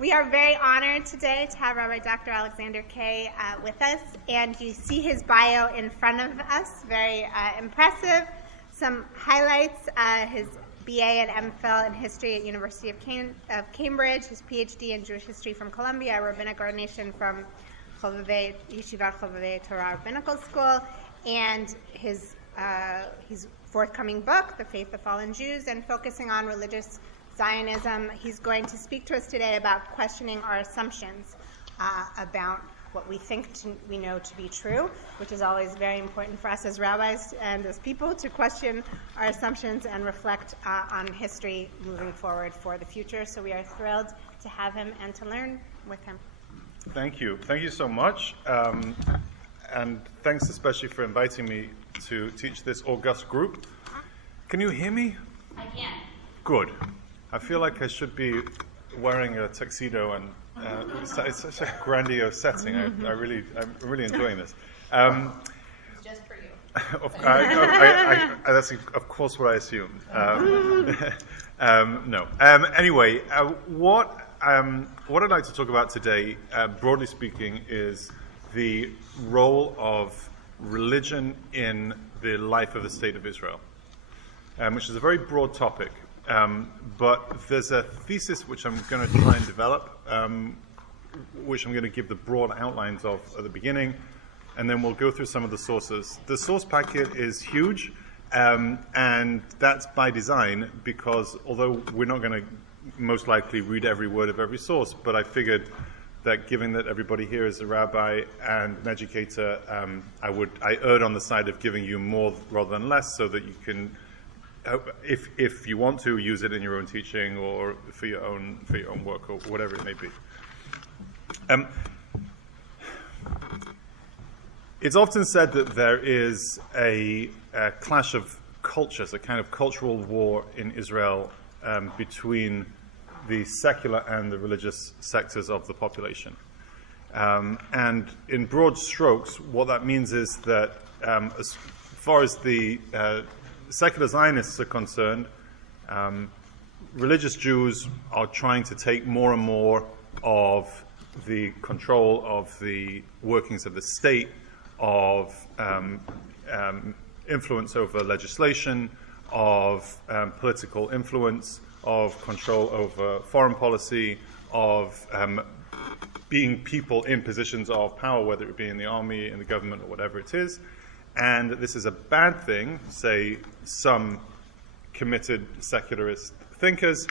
We are very honored today to have Rabbi Dr. Alexander Kaye with us, and you see his bio in front of us, very impressive. Some highlights, his BA and MPhil in history at University of Cambridge, his Ph.D. in Jewish history from Columbia, rabbinic ordination from Yeshivat Chovevei Torah Rabbinical School, and his forthcoming book, The Faith of Fallen Jews, and focusing on religious Zionism. He's going to speak to us today about questioning our assumptions about what we think we know to be true, which is always very important for us as rabbis and as people to question our assumptions and reflect on history moving forward for the future. So we are thrilled to have him and to learn with him. Thank you. Thank you so much. And thanks especially for inviting me to teach this august group. Can you hear me? I can. Good. I feel like I should be wearing a tuxedo, and it's such a grandiose setting. I'm really enjoying this. It's just for you. That's of course what I assumed. No. Anyway, what I'd like to talk about today, broadly speaking, is the role of religion in the life of the State of Israel, which is a very broad topic. But there's a thesis which I'm going to try and develop, which I'm going to give the broad outlines of at the beginning, and then we'll go through some of the sources. The source packet is huge, and that's by design, because although we're not going to most likely read every word of every source, but I figured that given that everybody here is a rabbi and an educator, I erred on the side of giving you more rather than less, so that you can, if you want to, use it in your own teaching or for your own work or whatever it may be. It's often said that there is a clash of cultures, a kind of cultural war in Israel between the secular and the religious sectors of the population. And in broad strokes, what that means is that as far as the secular Zionists are concerned, religious Jews are trying to take more and more of the control of the workings of the state, of influence over legislation, of political influence, of control over foreign policy, of being people in positions of power, whether it be in the army, in the government, or whatever it is. And this is a bad thing, say some committed secularist thinkers,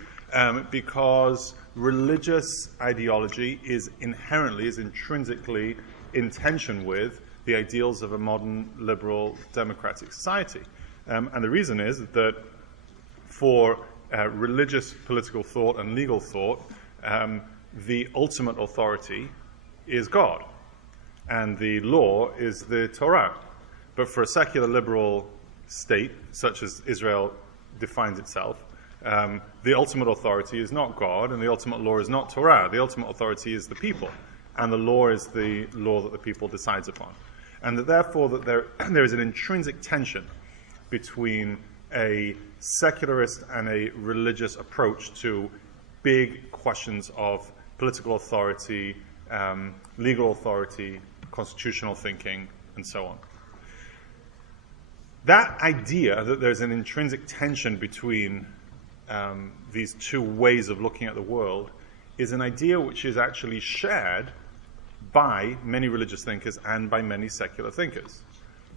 because religious ideology is intrinsically in tension with the ideals of a modern, liberal, democratic society. And the reason is that for religious political thought and legal thought, the ultimate authority is God, and the law is the Torah. But for a secular liberal state, such as Israel defines itself, the ultimate authority is not God, and the ultimate law is not Torah. The ultimate authority is the people, and the law is the law that the people decides upon. And that therefore that there is an intrinsic tension between a secularist and a religious approach to big questions of political authority, legal authority, constitutional thinking, and so on. That idea that there's an intrinsic tension between these two ways of looking at the world is an idea which is actually shared by many religious thinkers and by many secular thinkers.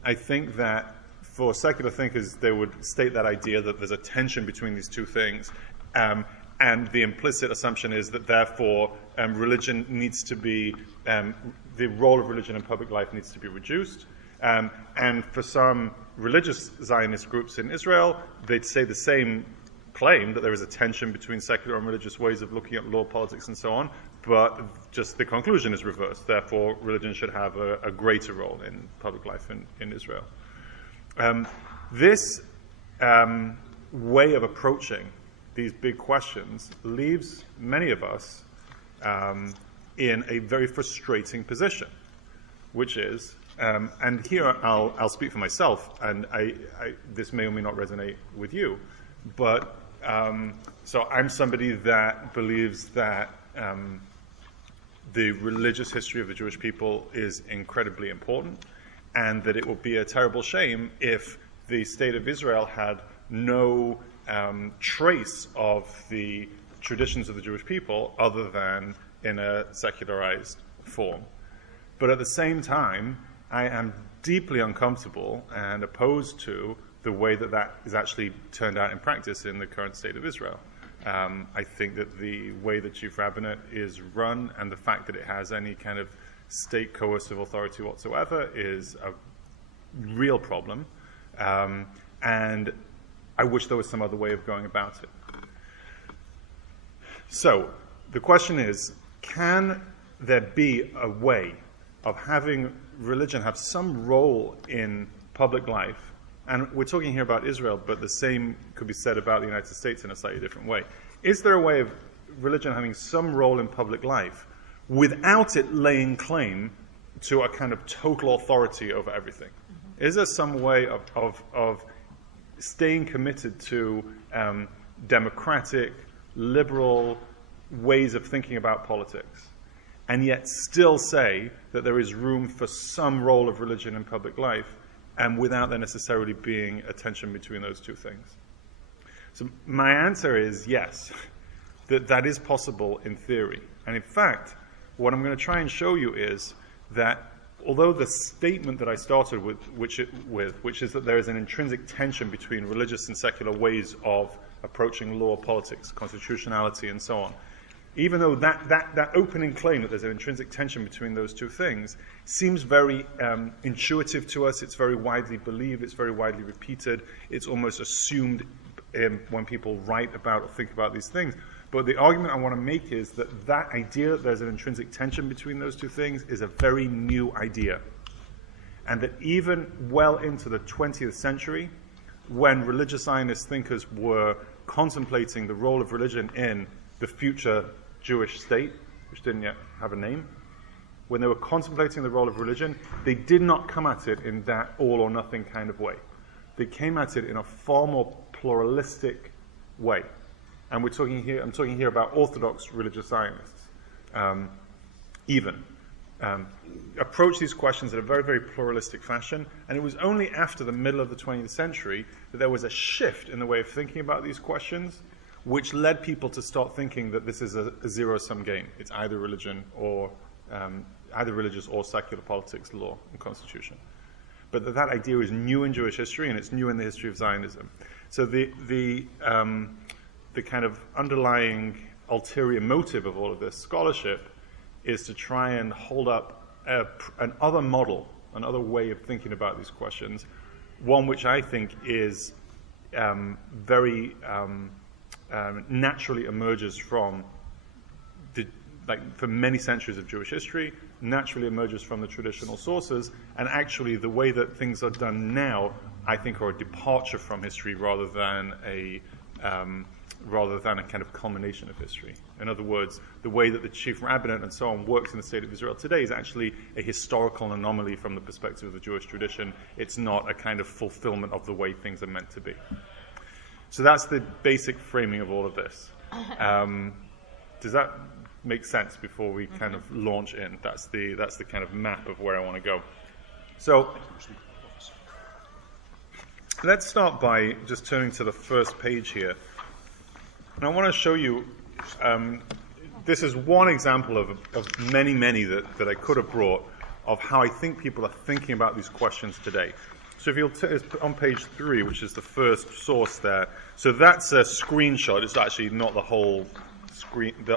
I think that for secular thinkers, they would state that idea that there's a tension between these two things, and the implicit assumption is that therefore religion needs to be, the role of religion in public life needs to be reduced. And for some religious Zionist groups in Israel, they'd say the same claim, that there is a tension between secular and religious ways of looking at law, politics, and so on, but just the conclusion is reversed. Therefore, religion should have a greater role in public life in Israel. This way of approaching these big questions leaves many of us in a very frustrating position, which is, and here I'll speak for myself, and this may or may not resonate with you, but so I'm somebody that believes that the religious history of the Jewish people is incredibly important, and that it would be a terrible shame if the state of Israel had no trace of the traditions of the Jewish people other than in a secularized form. But at the same time, I am deeply uncomfortable and opposed to the way that that is actually turned out in practice in the current state of Israel. I think that the way the Chief Rabbinate is run and the fact that it has any kind of state coercive authority whatsoever is a real problem. And I wish there was some other way of going about it. So the question is, can there be a way of having religion have some role in public life? And we're talking here about Israel, but the same could be said about the United States in a slightly different way. Is there a way of religion having some role in public life without it laying claim to a kind of total authority over everything? Mm-hmm. Is there some way of staying committed to democratic, liberal ways of thinking about politics, and yet still say that there is room for some role of religion in public life, and without there necessarily being a tension between those two things? So my answer is yes, that is possible in theory. And in fact, what I'm going to try and show you is that although the statement that I started with, which is that there is an intrinsic tension between religious and secular ways of approaching law, politics, constitutionality, and so on, even though that opening claim that there's an intrinsic tension between those two things seems very intuitive to us, it's very widely believed, it's very widely repeated, it's almost assumed when people write about or think about these things. But the argument I want to make is that that idea that there's an intrinsic tension between those two things is a very new idea. And that even well into the 20th century, when religious Zionist thinkers were contemplating the role of religion in the future Jewish state, which didn't yet have a name, when they were contemplating the role of religion, they did not come at it in that all or nothing kind of way. They came at it in a far more pluralistic way. And I'm talking here about Orthodox religious Zionists, approach these questions in a very, very pluralistic fashion. And it was only after the middle of the 20th century that there was a shift in the way of thinking about these questions, which led people to start thinking that this is a zero-sum game. It's either religion or either religious or secular politics, law, and constitution. But that idea is new in Jewish history, and it's new in the history of Zionism. So the kind of underlying ulterior motive of all of this scholarship is to try and hold up another model, another way of thinking about these questions, one which I think is very naturally emerges from for many centuries of Jewish history, naturally emerges from the traditional sources, and actually the way that things are done now, I think, are a departure from history rather than a kind of culmination of history. In other words, the way that the Chief Rabbinate and so on works in the state of Israel today is actually a historical anomaly from the perspective of the Jewish tradition. It's not a kind of fulfillment of the way things are meant to be. So that's the basic framing of all of this. Does that make sense before we kind of launch in? That's the kind of map of where I want to go. So let's start by just turning to the first page here. And I want to show you, this is one example of many, many that I could have brought of how I think people are thinking about these questions today. So if you'll it's on page 3, which is the first source there. So that's a screenshot. It's actually not the whole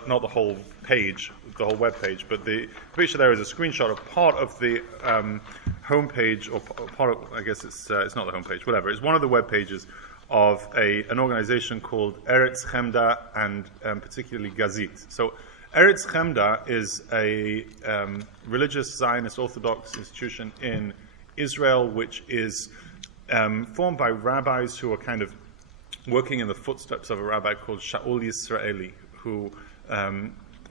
not the whole page, the whole web page, but the picture there is a screenshot of part of the homepage, or part of, I guess it's not the homepage, whatever. It's one of the web pages of an organization called Eretz Chemda and particularly Gazit. So Eretz Chemda is a religious Zionist Orthodox institution in Israel, which is formed by rabbis who are kind of working in the footsteps of a rabbi called Shaul Yisraeli, who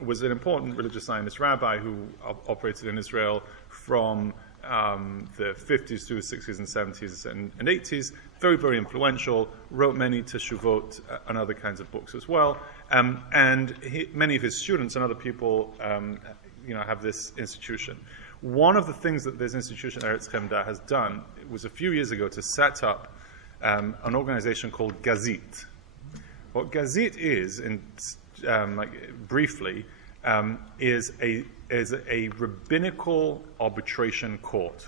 was an important religious Zionist rabbi who operated in Israel from the 50s through the 60s and 70s and 80s, very, very influential, wrote many teshuvot and other kinds of books as well, and many of his students and other people have this institution. One of the things that this institution, Eretz Chemda, has done was a few years ago to set up an organization called Gazit. What Gazit is, briefly, is a rabbinical arbitration court.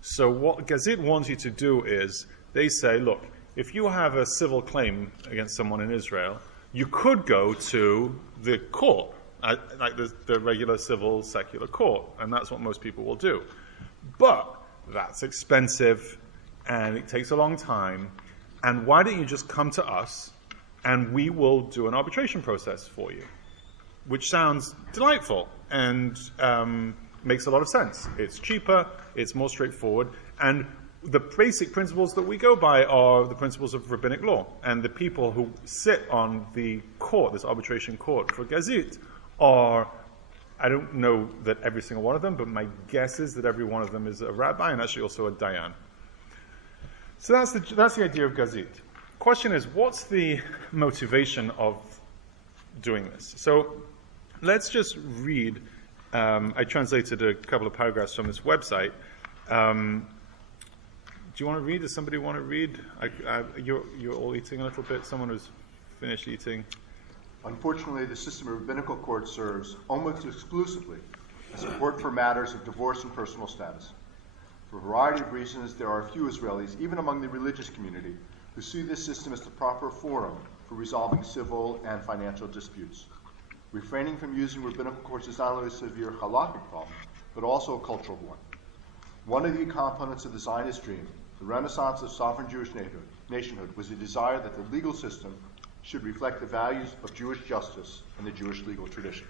So what Gazit wants you to do is, they say, look, if you have a civil claim against someone in Israel, you could go to the court, like the regular civil secular court, and that's what most people will do. But that's expensive, and it takes a long time, and why don't you just come to us, and we will do an arbitration process for you? Which sounds delightful, and makes a lot of sense. It's cheaper, it's more straightforward, and the basic principles that we go by are the principles of rabbinic law. And the people who sit on the court, this arbitration court for Gazit, are, I don't know that every single one of them, but my guess is that every one of them is a rabbi and actually also a dayan. So that's the idea of Gazit. Question is, what's the motivation of doing this? So let's just read. I translated a couple of paragraphs from this website. Do you want to read? Does somebody want to read? You're all eating a little bit. Someone who's finished eating. Unfortunately, the system of rabbinical court serves almost exclusively as a court for matters of divorce and personal status. For a variety of reasons, there are a few Israelis, even among the religious community, who see this system as the proper forum for resolving civil and financial disputes. Refraining from using rabbinical courts is not only a severe halakhic problem, but also a cultural one. One of the components of the Zionist dream, the renaissance of sovereign Jewish nationhood, was a desire that the legal system should reflect the values of Jewish justice and the Jewish legal tradition.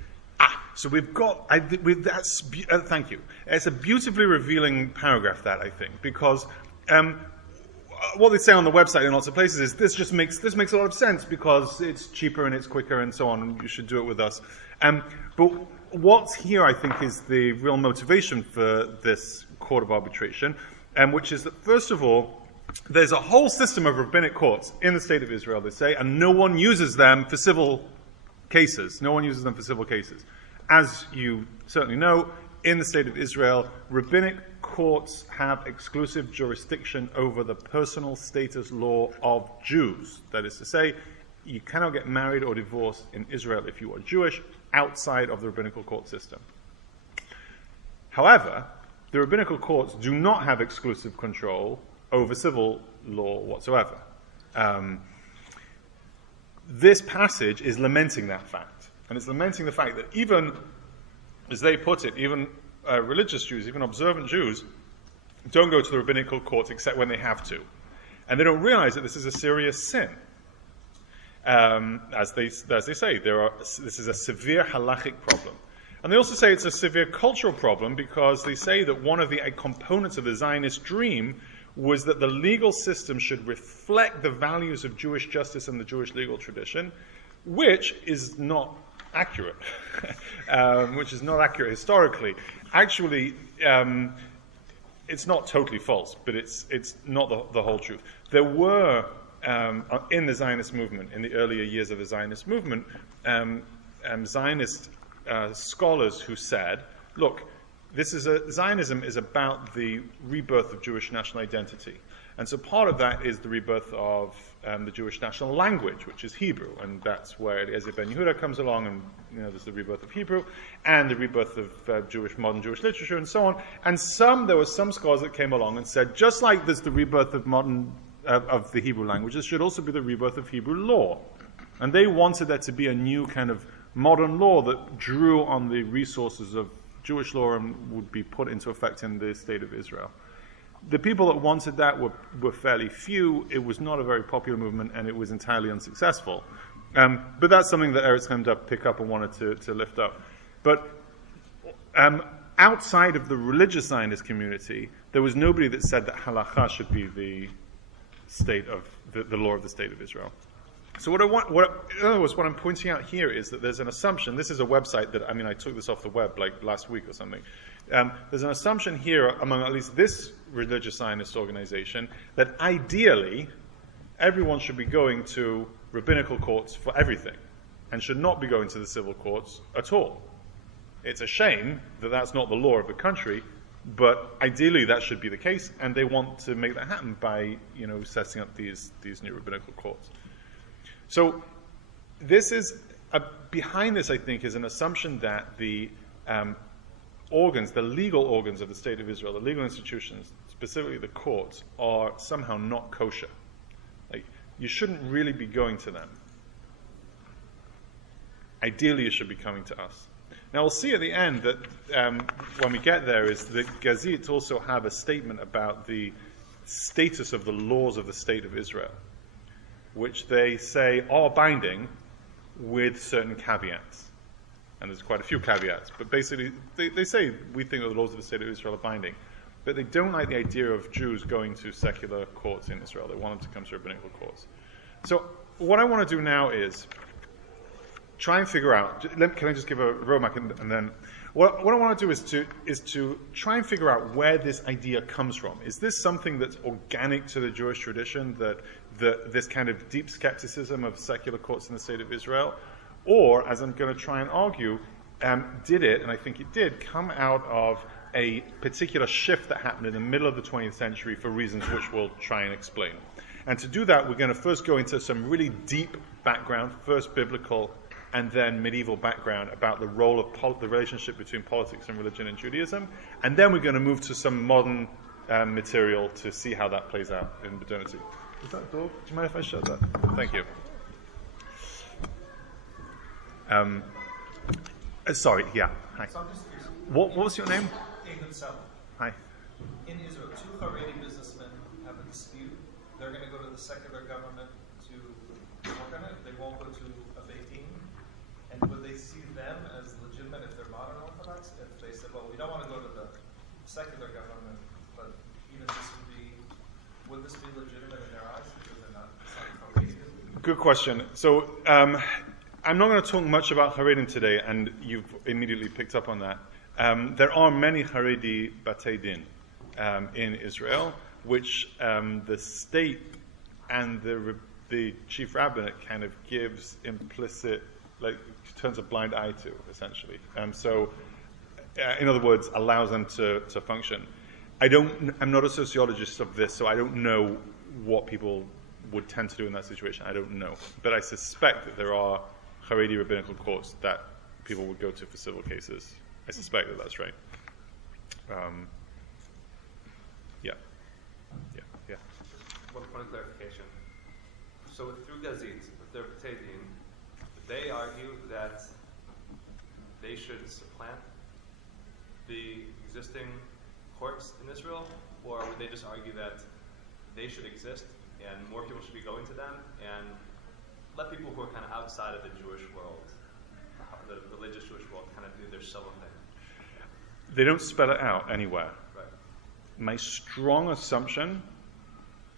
So we've got, thank you. It's a beautifully revealing paragraph, that, I think, because what they say on the website in lots of places is this makes a lot of sense because it's cheaper and it's quicker and so on, and you should do it with us. But what's here, I think, is the real motivation for this court of arbitration, which is that, first of all, there's a whole system of rabbinic courts in the state of Israel, they say, and no one uses them for civil cases. No one uses them for civil cases. As you certainly know, in the state of Israel, rabbinic courts have exclusive jurisdiction over the personal status law of Jews. That is to say, you cannot get married or divorced in Israel if you are Jewish outside of the rabbinical court system. However, the rabbinical courts do not have exclusive control over civil law whatsoever. This passage is lamenting that fact. And it's lamenting the fact that even, as they put it, even religious Jews, even observant Jews, don't go to the rabbinical courts except when they have to. And they don't realize that this is a serious sin. As they say, this is a severe halachic problem. And they also say it's a severe cultural problem because they say that one of the components of the Zionist dream was that the legal system should reflect the values of Jewish justice and the Jewish legal tradition, which is not accurate, which is not accurate historically. Actually, it's not totally false, but it's not the whole truth. There were, in the Zionist movement, in the earlier years of the Zionist movement, Zionist scholars who said, look, Zionism is about the rebirth of Jewish national identity. And so part of that is the rebirth of the Jewish national language, which is Hebrew. And that's where Eliezer ben Yehuda comes along, and there's the rebirth of Hebrew, and the rebirth of modern Jewish literature, and so on. And there were some scholars that came along and said, just like there's the rebirth of of the Hebrew language, there should also be the rebirth of Hebrew law. And they wanted there to be a new kind of modern law that drew on the resources of Jewish law and would be put into effect in the state of Israel. The people that wanted that were fairly few. It was not a very popular movement, and it was entirely unsuccessful. But that's something that Eretz Chemda picked up and wanted to lift up. But outside of the religious Zionist community, there was nobody that said that halakha should be the state of the law of the state of Israel. So in other words, what I'm pointing out here is that there's an assumption. This is a website that, I took this off the web like last week or something. There's an assumption here among at least this religious Zionist organization that ideally everyone should be going to rabbinical courts for everything. and should not be going to the civil courts at all. It's a shame that that's not the law of the country, but ideally that should be the case, and they want to make that happen by, setting up these new rabbinical courts. So this is behind this, I think, is an assumption that the legal organs of the State of Israel, the legal institutions, specifically the courts, are somehow not kosher. Like, you shouldn't really be going to them. Ideally, you should be coming to us. Now, we'll see at the end that when we get there is the Gazette also have a statement about the status of the laws of the State of Israel, which they say are binding with certain caveats. And there's quite a few caveats. But basically, they say, we think that the laws of the State of Israel are binding. But they don't like the idea of Jews going to secular courts in Israel. They want them to come to rabbinical courts. So what I want to do now is try and figure out, can I just give a roadmap, and then what I want to do is to try and figure out where this idea comes from. Is this something that's organic to the Jewish tradition, that this kind of deep skepticism of secular courts in the State of Israel? Or, as I'm going to try and argue, did it, and I think it did, come out of a particular shift that happened in the middle of the 20th century for reasons which we'll try and explain. And to do that, we're going to first go into some really deep background, first biblical and then medieval background about the role of the relationship between politics and religion in Judaism. And then we're going to move to some modern material to see how that plays out in modernity. Is that door? Do you mind if I shut that? Thank you. Sorry, yeah. Hi. So I'm just curious. What was your name? Hi. In Israel, two Haredi businessmen have a dispute. They're going to go to the secular government to work on it. They won't go to a Beit Din. And would they see them as legitimate if they're modern Orthodox? If they said, well, we don't want to go to the secular government, but even would this be legitimate in their eyes because they're not Haredi? Good question. So I'm not going to talk much about Haredim today, and you've immediately picked up on that. There are many Haredi Batei Din in Israel, which the state and the chief rabbinate kind of gives implicit, turns a blind eye to, essentially. In other words, allows them to function. I'm not a sociologist of this, so I don't know what people would tend to do in that situation. I don't know. But I suspect that there are Haredi rabbinical courts that people would go to for civil cases. I suspect that that's right. Yeah. One point of clarification. So through Gazit, with their Batei Din, they argue that they should supplant the existing courts in Israel, or would they just argue that they should exist and more people should be going to them and let people who are kind of outside of the Jewish world, the religious Jewish world, kind of do their solo thing? They don't spell it out anywhere. Right. My strong assumption,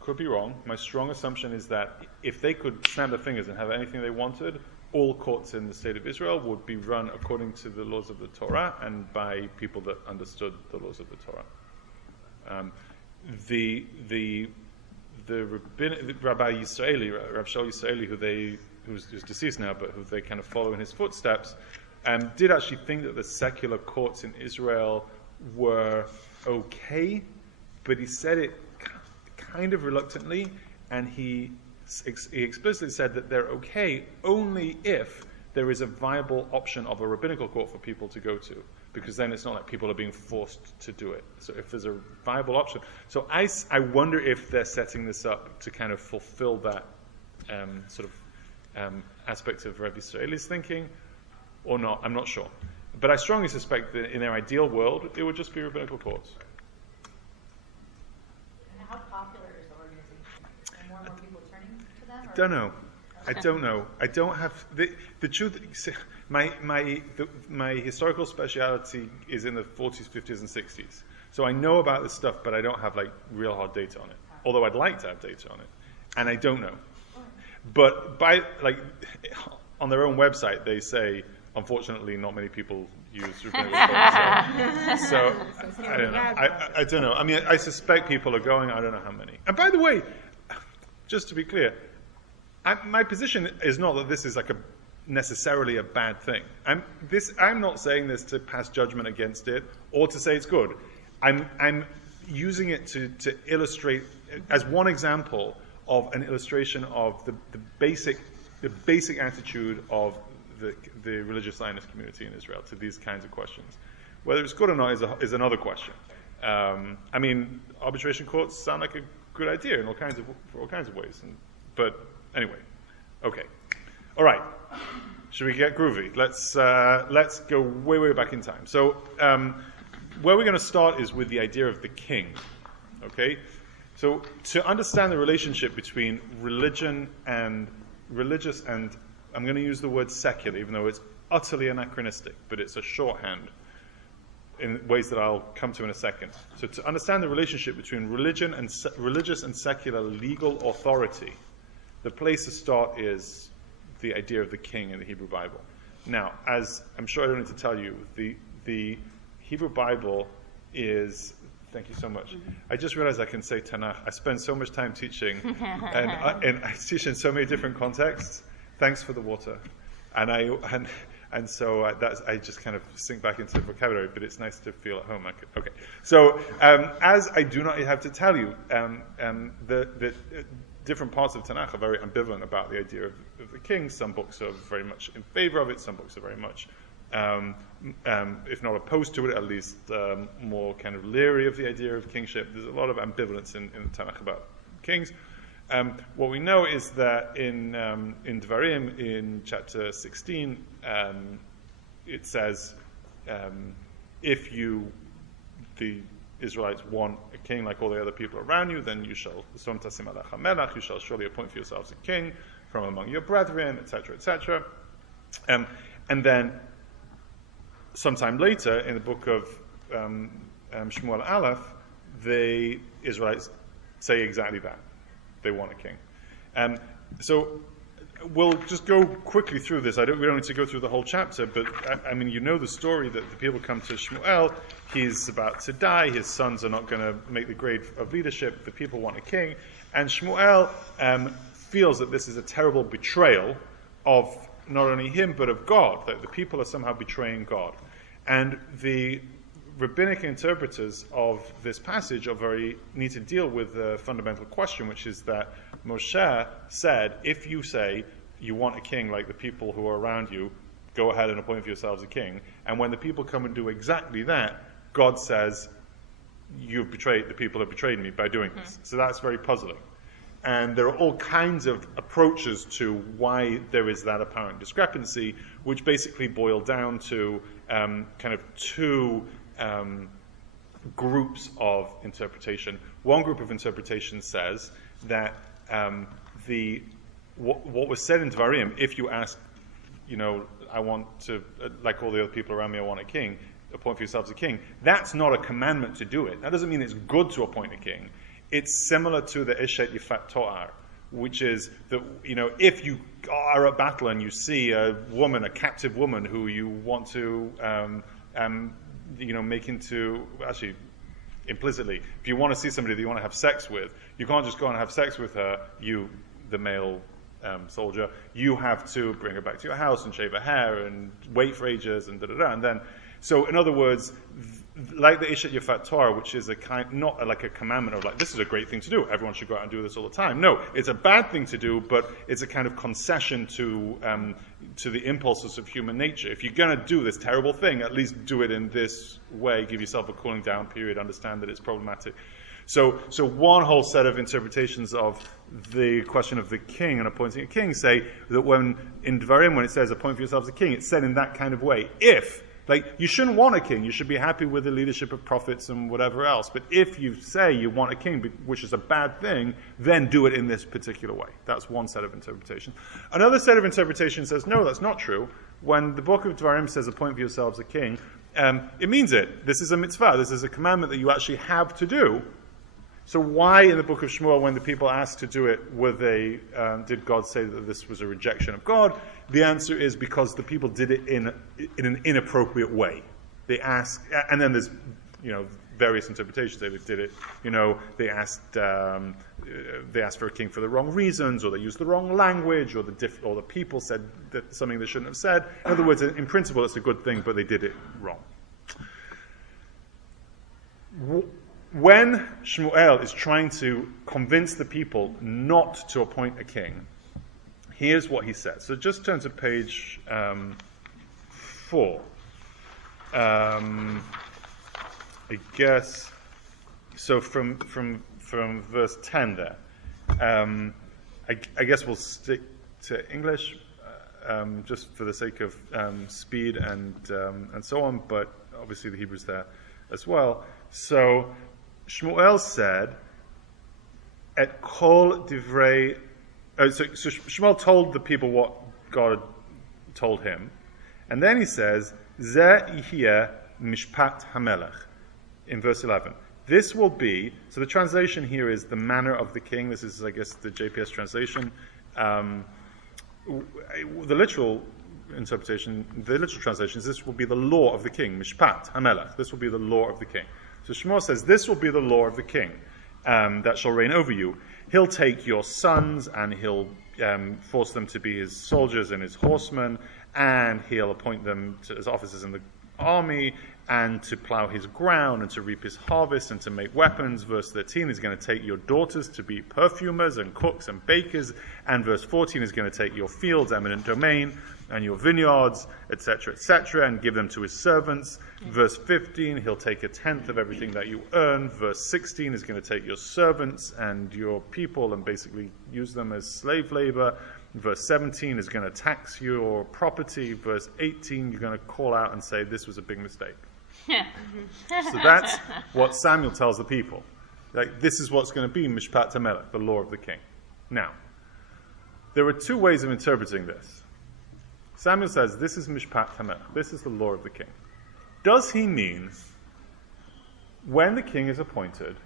could be wrong, my strong assumption is that if they could snap their fingers and have anything they wanted, all courts in the State of Israel would be run according to the laws of the Torah and by people that understood the laws of the Torah. The Rabbi Yisraeli, Rav Shaul Yisraeli, who's deceased now, but who they kind of follow in his footsteps, did actually think that the secular courts in Israel were okay, but he said it kind of reluctantly, and he explicitly said that they're okay only if there is a viable option of a rabbinical court for people to go to, because then it's not like people are being forced to do it. So if there's a viable option. So I wonder if they're setting this up to kind of fulfill that aspect of Rabbi Israeli's thinking, or not. I'm not sure. But I strongly suspect that in their ideal world, it would just be rabbinical courts. And how popular is the organization? Are more and more people turning to them? I don't know. I don't have the truth. My historical speciality is in the 40s, 50s, and 60s. So I know about this stuff, but I don't have real hard data on it. Although I'd like to have data on it, and I don't know. But on their own website, they say, unfortunately, not many people use rabbinical courts. So I don't know. I don't know. I mean, I suspect people are going. I don't know how many. And by the way, just to be clear, my position is not that this is like necessarily a bad thing. I'm not saying this to pass judgment against it or to say it's good. I'm using it to illustrate as one example of an illustration of the basic attitude of the religious Zionist community in Israel to these kinds of questions. Whether it's good or not is another question. I mean, arbitration courts sound like a good idea in all kinds of ways. But anyway, okay, all right. Should we get groovy? Let's go way back in time. So where we're going to start is with the idea of the king. Okay, so to understand the relationship between religious and I'm going to use the word secular, even though it's utterly anachronistic, but it's a shorthand in ways that I'll come to in a second. So to understand the relationship between religious and secular legal authority, the place to start is the idea of the king in the Hebrew Bible. Now, as I'm sure I don't need to tell you, the Hebrew Bible is... Thank you so much. I just realized I can say Tanakh. I spend so much time teaching, and I teach in so many different contexts. Thanks for the water. And so I just kind of sink back into the vocabulary, but it's nice to feel at home. Okay. So as I do not have to tell you, the different parts of Tanakh are very ambivalent about the idea of the king. Some books are very much in favor of it. Some books are very much, if not opposed to it, at least more kind of leery of the idea of kingship. There's a lot of ambivalence in the Tanakh about kings. What we know is that in Dvarim, in chapter 16, it says, if the Israelites want a king like all the other people around you, then you shall surely appoint for yourselves a king from among your brethren, etc., etc. And then sometime later, in the book of Shmuel Aleph, the Israelites say exactly that. They want a king. So we'll just go quickly through this. We don't need to go through the whole chapter, but I mean, you know the story that the people come to Shmuel. He's about to die. His sons are not going to make the grade of leadership. The people want a king. And Shmuel feels that this is a terrible betrayal of not only him, but of God, that the people are somehow betraying God. And the rabbinic interpreters of this passage need to deal with the fundamental question, which is that Moshe said, if you say you want a king like the people who are around you, go ahead and appoint for yourselves a king. And when the people come and do exactly that, God says, the people have betrayed me by doing this. So that's very puzzling. And there are all kinds of approaches to why there is that apparent discrepancy, which basically boil down to kind of two groups of interpretation. One group of interpretation says that what was said in Dvarim, if you ask, I want to, like all the other people around me, I want a king, appoint for yourselves a king, that's not a commandment to do it. That doesn't mean it's good to appoint a king. It's similar to the Eshet Yifat To'ar, which is that, if you are at battle and you see a captive woman who you want to make into, actually, implicitly, if you want to see somebody that you want to have sex with, you can't just go and have sex with her, the male soldier. You have to bring her back to your house and shave her hair and wait for ages and da-da-da. And then, so in other words, like the Eshet Yifat Torah, which is not like a commandment of this is a great thing to do, everyone should go out and do this all the time. No, it's a bad thing to do, but it's a kind of concession to the impulses of human nature. If you're going to do this terrible thing, at least do it in this way, give yourself a cooling down period, understand that it's problematic. So one whole set of interpretations of the question of the king and appointing a king say that when in Dvarim, when it says appoint for yourselves a king, it's said in that kind of way. You shouldn't want a king. You should be happy with the leadership of prophets and whatever else. But if you say you want a king, which is a bad thing, then do it in this particular way. That's one set of interpretation. Another set of interpretation says, no, that's not true. When the book of Dvarim says appoint for yourselves a king, it means it. This is a mitzvah. This is a commandment that you actually have to do. So why in the book of Shmuel, when the people asked to do it, did God say that this was a rejection of God? The answer is because the people did it in an inappropriate way. They asked, and then there's various interpretations. They did it, they asked for a king for the wrong reasons, or they used the wrong language, or the people said something they shouldn't have said. In other words, in principle, it's a good thing, but they did it wrong. When Shmuel is trying to convince the people not to appoint a king, here's what he says. So just turn to page 4. I guess, so from verse 10 there. I guess we'll stick to English just for the sake of speed and so on, but obviously the Hebrew's there as well. So Shmuel said, "Et kol divrei." So Shmuel told the people what God told him, and then he says, "Ze yihye mishpat hamelech," in verse 11. This will be. So the translation here is the manner of the king. This is, I guess, the JPS translation. The literal interpretation, the literal translation is, "This will be the law of the king." Mishpat hamelech. This will be the law of the king. So Shmuel says, "This will be the law of the king that shall reign over you. He'll take your sons and he'll force them to be his soldiers and his horsemen, and he'll appoint them as officers in the army, and to plow his ground and to reap his harvest and to make weapons." Verse 13 is going to take your daughters to be perfumers and cooks and bakers, and verse 14 is going to take your fields, eminent domain, and your vineyards, etc., and give them to his servants. Verse 15, he'll take 1/10 of everything that you earn. Verse 16 is going to take your servants and your people and basically use them as slave labor. Verse 17 is going to tax your property. Verse 18, you're going to call out and say, "This was a big mistake." So that's what Samuel tells the people. Like, this is what's going to be Mishpat HaMelech, the law of the king. Now, there are two ways of interpreting this. Samuel says, this is Mishpat HaMelech, this is the law of the king. Does he mean, when the king is appointed,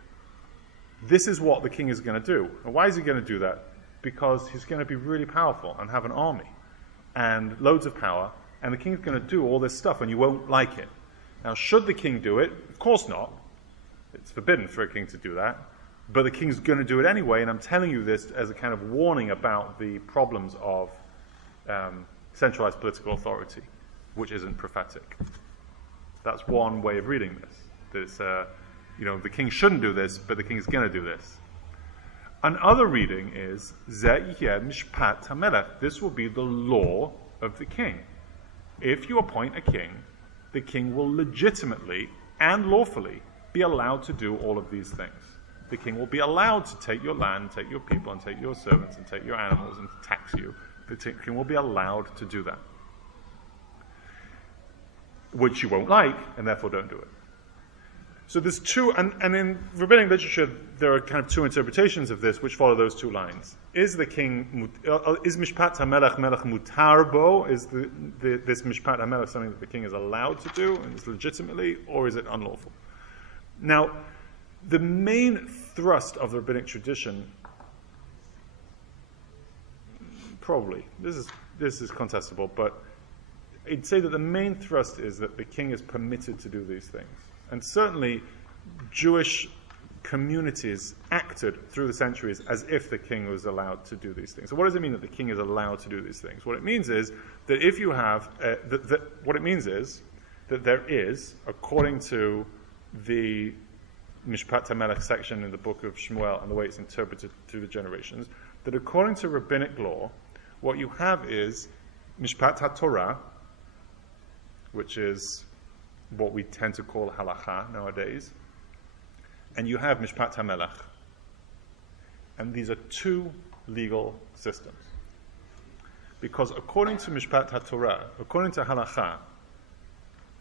this is what the king is going to do? And why is he going to do that? Because he's going to be really powerful and have an army and loads of power, and the king's going to do all this stuff and you won't like it. Now, should the king do it? Of course not. It's forbidden for a king to do that. But the king's going to do it anyway, and I'm telling you this as a kind of warning about the problems of centralized political authority, which isn't prophetic. That's one way of reading this. That it's, the king shouldn't do this, but the king's going to do this. Another reading is, Ze yeh mishpat hamelech. This will be the law of the king. If you appoint a king, the king will legitimately and lawfully be allowed to do all of these things. The king will be allowed to take your land, take your people, and take your servants, and take your animals, and tax you. The king will be allowed to do that, which you won't like, and therefore don't do it. So there's two, and in rabbinic literature, there are kind of two interpretations of this, which follow those two lines. Is the king, is mishpat hamelech melech mutar bo? Is this mishpat hamelech something that the king is allowed to do, and is legitimately, or is it unlawful? Now, the main thrust of the rabbinic tradition, probably, this is contestable, but I'd say that the main thrust is that the king is permitted to do these things. And certainly, Jewish communities acted through the centuries as if the king was allowed to do these things. So what does it mean that the king is allowed to do these things? What it means is that if you have, what it means is that there is, according to the Mishpat HaMelech section in the book of Shmuel and the way it's interpreted through the generations, that according to rabbinic law, what you have is Mishpat HaTorah, which is what we tend to call halacha nowadays, and you have Mishpat HaMelech. And these are two legal systems. Because according to Mishpat HaTorah, according to halacha,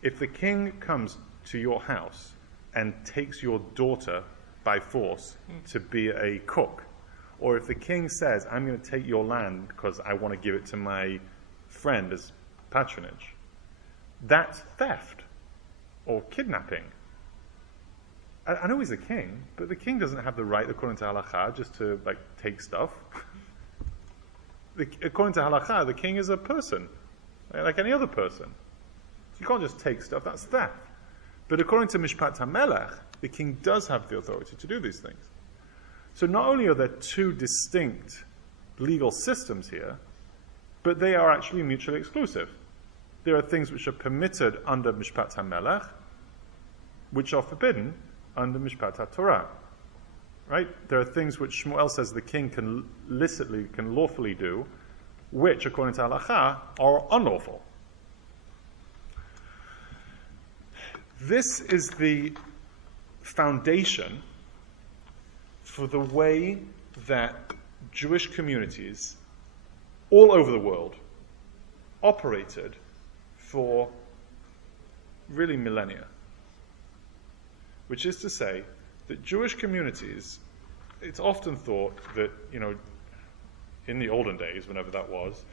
if the king comes to your house and takes your daughter by force to be a cook, or if the king says, I'm going to take your land because I want to give it to my friend as patronage, that's theft or kidnapping. I know he's a king, but the king doesn't have the right, according to halakha, just to take stuff. According to halakha, the king is a person, like any other person. You can't just take stuff, that's theft. But according to Mishpat HaMelech, the king does have the authority to do these things. So not only are there two distinct legal systems here, but they are actually mutually exclusive. There are things which are permitted under Mishpat HaMelech, which are forbidden under Mishpat HaTorah. Right? There are things which Shmuel says the king can lawfully do, which, according to Halakha, are unlawful. This is the foundation for the way that Jewish communities all over the world operated for really millennia. Which is to say that Jewish communities, it's often thought that, in the olden days, whenever that was,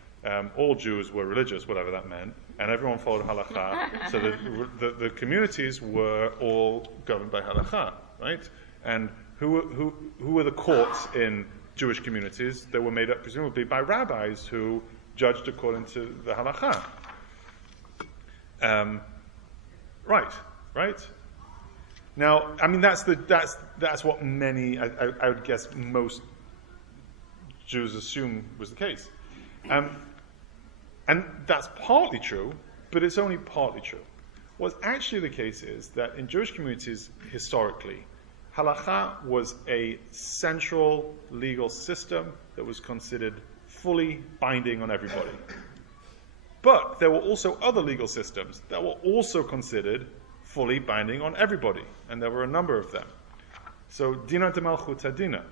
all Jews were religious, whatever that meant, and everyone followed halakha, so the communities were all governed by halakha, right? And who were the courts in Jewish communities? They were made up presumably by rabbis who judged according to the halakha. Right. Now, I mean, that's what many, I would guess, most Jews assume was the case, and that's partly true, but it's only partly true. What's actually the case is that in Jewish communities historically, halakha was a central legal system that was considered fully binding on everybody. But there were also other legal systems that were also considered fully binding on everybody, and there were a number of them. So Dina de Malchut Hadina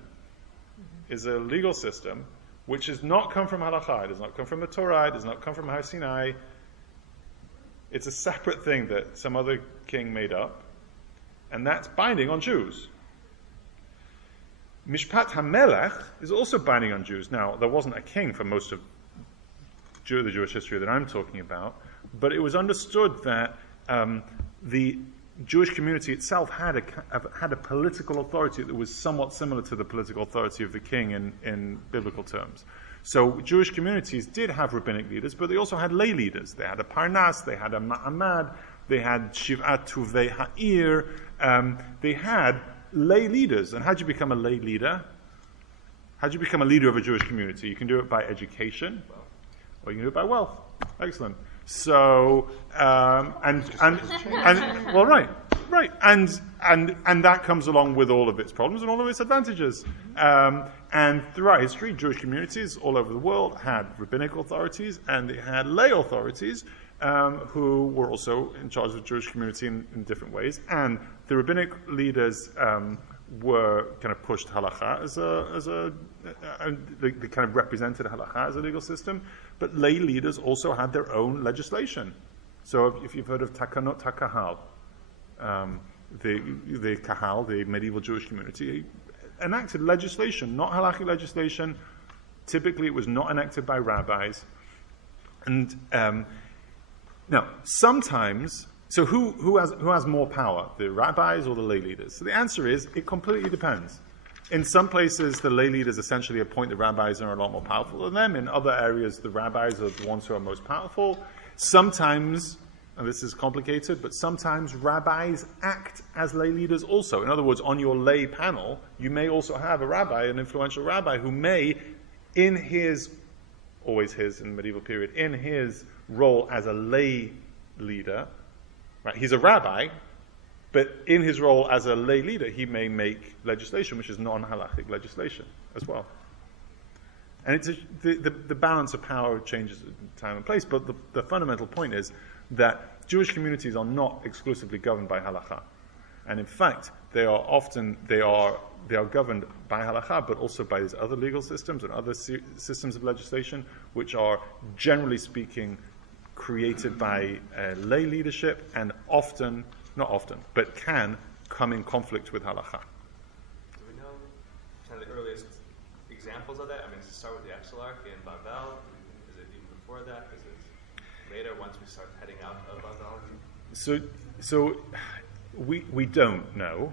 is a legal system which does not come from halakha, it does not come from the Torah, it does not come from Har Sinai. It's a separate thing that some other king made up, and that's binding on Jews. Mishpat HaMelech is also binding on Jews. Now, there wasn't a king for most of the Jewish history that I'm talking about, but it was understood that the Jewish community itself had a political authority that was somewhat similar to the political authority of the king in biblical terms. So Jewish communities did have rabbinic leaders, but they also had lay leaders. They had a Parnas, they had a Ma'amad, they had Shiv'at Tuvei Ha'ir, they had lay leaders. And how do you become a lay leader? How do you become a leader of a Jewish community? You can do it by education, or you can do it by wealth. Excellent. So, right, and that comes along with all of its problems and all of its advantages. And throughout history, Jewish communities all over the world had rabbinic authorities, and they had lay authorities who were also in charge of the Jewish community in different ways. And the rabbinic leaders were kind of pushed halakha they kind of represented halakha as a legal system, but lay leaders also had their own legislation. So if you've heard of Takanot HaKahal, the Kahal, the medieval Jewish community, enacted legislation, not halakhic legislation. Typically it was not enacted by rabbis. And now, sometimes, so who has more power, the rabbis or the lay leaders? So the answer is, it completely depends. In some places, the lay leaders essentially appoint the rabbis and are a lot more powerful than them. In other areas, the rabbis are the ones who are most powerful. Sometimes, and this is complicated, but sometimes rabbis act as lay leaders also. In other words, on your lay panel, you may also have a rabbi, an influential rabbi, who may, in his, always his in the medieval period, in his role as a lay leader, right, he's a rabbi, but in his role as a lay leader, he may make legislation which is non-halakhic legislation as well. And it's the balance of power changes in time and place, but the fundamental point is that Jewish communities are not exclusively governed by halakha. And in fact, they are governed by halakha, but also by these other legal systems and other systems of legislation, which are, generally speaking, created by lay leadership and not often, but can come in conflict with halakha. Do we know kind of the earliest examples of that? I mean, does it start with the Exarch in Babel? Is it even before that? Is it later, once we start heading out of Babel? So we don't know.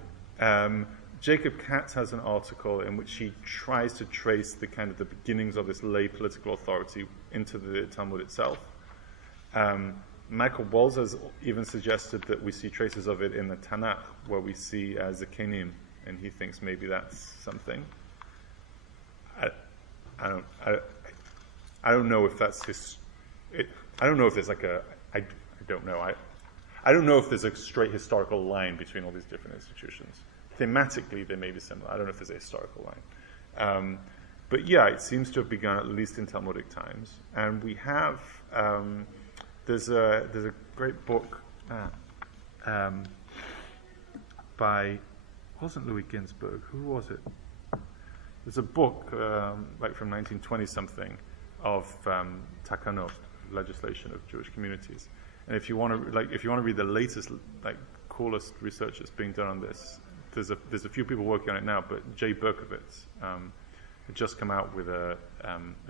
Jacob Katz has an article in which he tries to trace the kind of the beginnings of this lay political authority into the Talmud itself. Michael Walls has even suggested that we see traces of it in the Tanakh, where we see Zakenim, and he thinks maybe that's something. I don't know if that's I don't know if there's like I don't know. I don't know if there's a straight historical line between all these different institutions. Thematically, they may be similar. I don't know if there's a historical line. But yeah, it seems to have begun at least in Talmudic times. And we have, there's a great book by, wasn't Louis Ginsburg, who was it? There's a book, like from 1920-something, of takanot, legislation of Jewish communities. And if you want to read the latest, coolest research that's being done on this, there's a few people working on it now. But Jay Berkowitz had just come out with a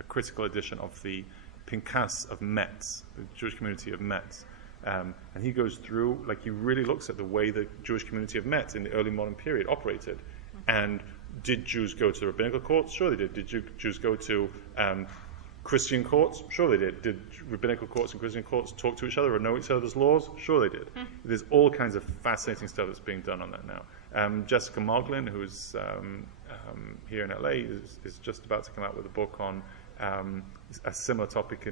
critical edition of the Pinkas of Metz, the Jewish community of Metz, and he goes through, he really looks at the way the Jewish community of Metz in the early modern period operated, and did Jews go to rabbinical courts? Sure they did. Did Jews go to Christian courts? Sure they did. Did rabbinical courts and Christian courts talk to each other or know each other's laws? Sure they did. There's all kinds of fascinating stuff that's being done on that now. Jessica Moglin, who's here in LA, is just about to come out with a book on a similar topic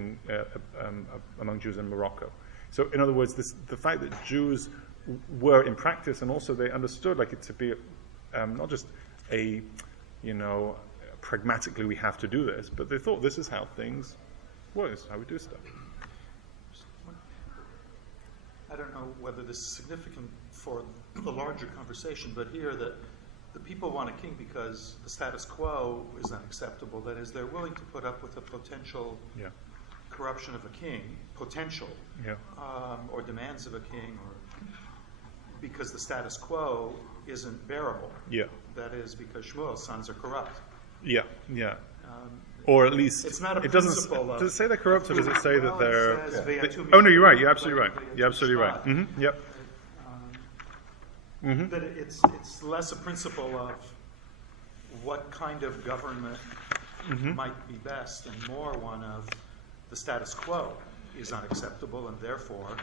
among Jews in Morocco. So in other words, the fact that Jews were in practice, and also they understood it to be not just pragmatically we have to do this, but they thought this is how things work, this is how we do stuff. I don't know whether this is significant for the larger conversation, but here that the people want a king because the status quo is unacceptable. That is, they're willing to put up with the potential corruption of a king, or demands of a king, or because the status quo isn't bearable. That is because Shmuel's sons are corrupt. Or at least it's not a it principle. Does it say they're corrupt, or does it say that they're? Oh no, you're right. You're absolutely right. You're absolutely right. Yep. That it's less a principle of what kind of government might be best, and more one of the status quo is unacceptable, and therefore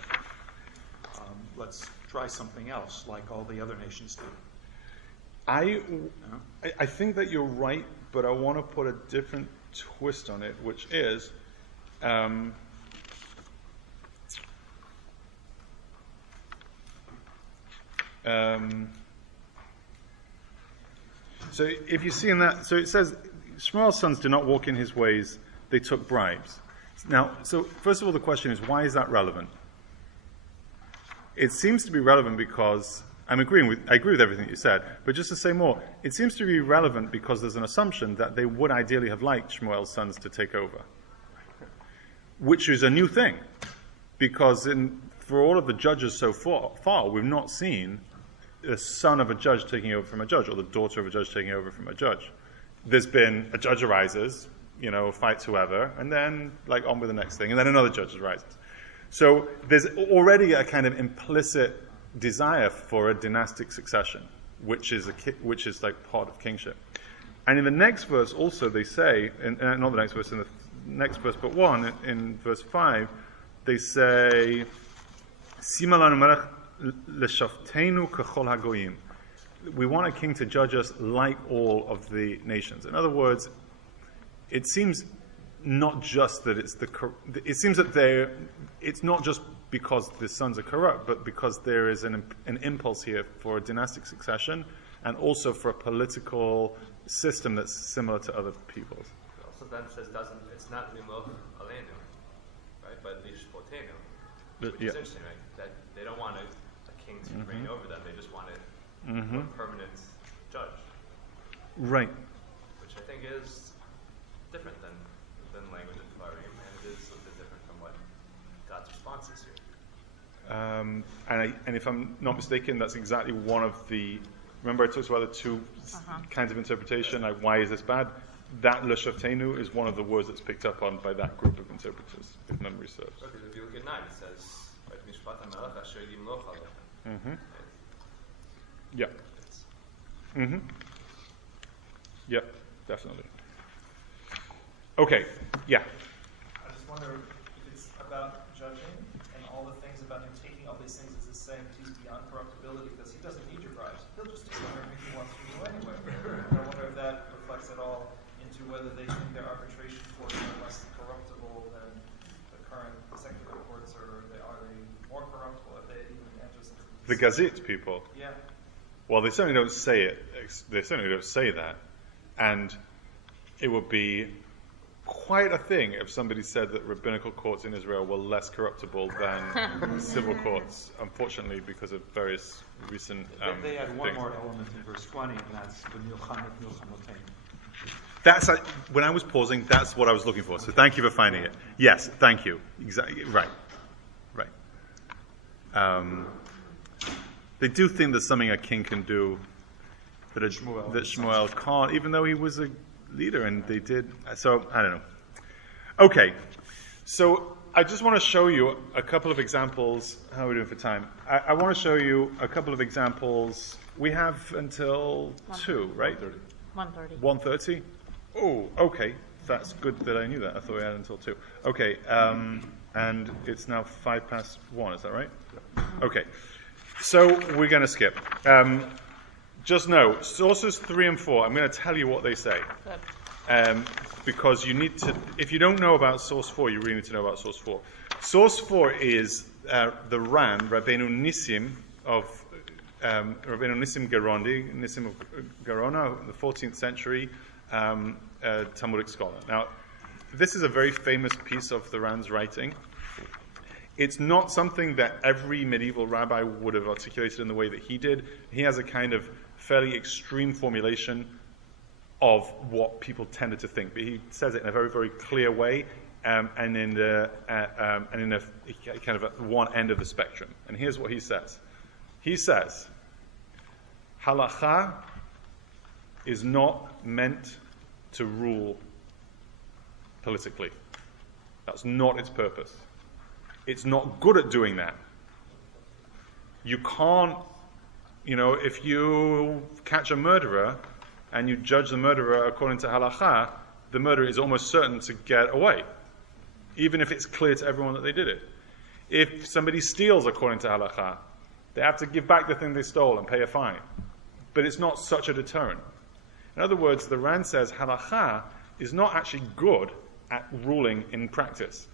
let's try something else, like all the other nations do. I think that you're right, but I want to put a different twist on it, which is so if you see in that, so it says Shmuel's sons did not walk in his ways, they took bribes. Now, so first of all, the question is, why is that relevant? It seems to be relevant because I agree with everything you said, but just to say more, it seems to be relevant because there's an assumption that they would ideally have liked Shmuel's sons to take over, which is a new thing, because for all of the judges so far, we've not seen the son of a judge taking over from a judge, or the daughter of a judge taking over from a judge. There's been a judge arises, fights whoever, and then on with the next thing, and then another judge arises. So there's already a kind of implicit desire for a dynastic succession, which is part of kingship. And in the next verse also they say, not the next verse, in the next verse but one, in verse 5, they say, "Sima lanu melech leshaftenu kechol hagoyim." We want a king to judge us like all of the nations. In other words, it seems not just that it's not just because the sons are corrupt, but because there is an impulse here for a dynastic succession, and also for a political system that's similar to other people's. It also then says it's not limloch aleinu, right? But lishpotenu. Which is interesting, right? That they don't want a king to reign over them; they just want a permanent judge. Right. Which I think is different than language of Dvarim, and it is a bit different from what God's response is here. And if I'm not mistaken, that's exactly one of the. Remember, I talked about the two kinds of interpretation. Like, why is this bad? That leshaftenu is one of the words that's picked up on by that group of interpreters, if memory serves. Because if you look at 9, it says, "Mishpat hamelech asher yimloch aleichem." Yeah. Yep, definitely. Okay. Yeah. I just wonder if it's about judging and all the things about him taking all these things as he's saying he's beyond corruptibility because he doesn't need your bribes. He'll just take whatever he wants from you anyway. And I wonder if that reflects at all into whether they think their arbitration courts are less corruptible than the current secular courts, or are they more corruptible if they even enter something. The Gazette people. Yeah. Well, they certainly don't say it. They certainly don't say that. And it would be quite a thing if somebody said that rabbinical courts in Israel were less corruptible than civil courts, unfortunately, because of various recent They add one things. more element in verse 20, and that's the milchamet milchamoteinu. That's when I was pausing. That's what I was looking for. So thank you for finding it. Yes, thank you. Exactly right. They do think there's something a king can do that Shmuel can't, even though he was a leader, and they did. So I don't know. Okay, so I just want to show you a couple of examples. How are we doing for time? I want to show you a couple of examples. We have until 2, right? 1:30. 1:30? Oh, okay. That's good that I knew that. I thought we had until 2. Okay, and it's now 1:05. Is that right? Okay. So we're going to skip. Just know, sources 3 and 4, I'm going to tell you what they say. Because you need to, if you don't know about source 4, you really need to know about source 4. Source 4 is the Ran, Rabbeinu Nissim of Rabbeinu Nissim Gerondi, Nissim of Gerona, in the 14th century Talmudic scholar. Now, this is a very famous piece of the Ran's writing. It's not something that every medieval rabbi would have articulated in the way that he did. He has a kind of fairly extreme formulation of what people tended to think, but he says it in a very, very clear way, and in a kind of at one end of the spectrum. And here's what he says. He says, halacha is not meant to rule politically. That's not its purpose. It's not good at doing that. You can't, if you catch a murderer and you judge the murderer according to halakha, the murderer is almost certain to get away, even if it's clear to everyone that they did it. If somebody steals according to halakha, they have to give back the thing they stole and pay a fine. But it's not such a deterrent. In other words, the Ran says halakha is not actually good at ruling in practice.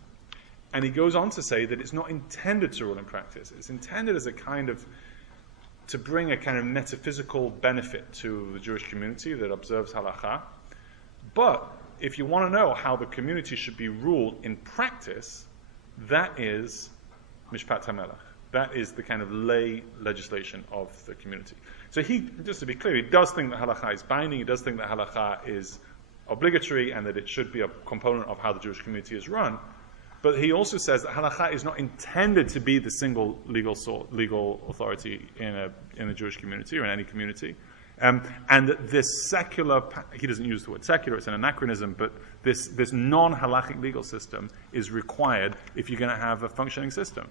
And he goes on to say that it's not intended to rule in practice. It's intended as a kind of, to bring a kind of metaphysical benefit to the Jewish community that observes halakha. But if you want to know how the community should be ruled in practice, that is Mishpat HaMelech. That is the kind of lay legislation of the community. So he, just to be clear, he does think that halakha is binding, he does think that halakha is obligatory and that it should be a component of how the Jewish community is run. But he also says that halakha is not intended to be the single legal authority in a Jewish community or in any community. And that this secular, he doesn't use the word secular, it's an anachronism, but this non-halachic legal system is required if you're going to have a functioning system.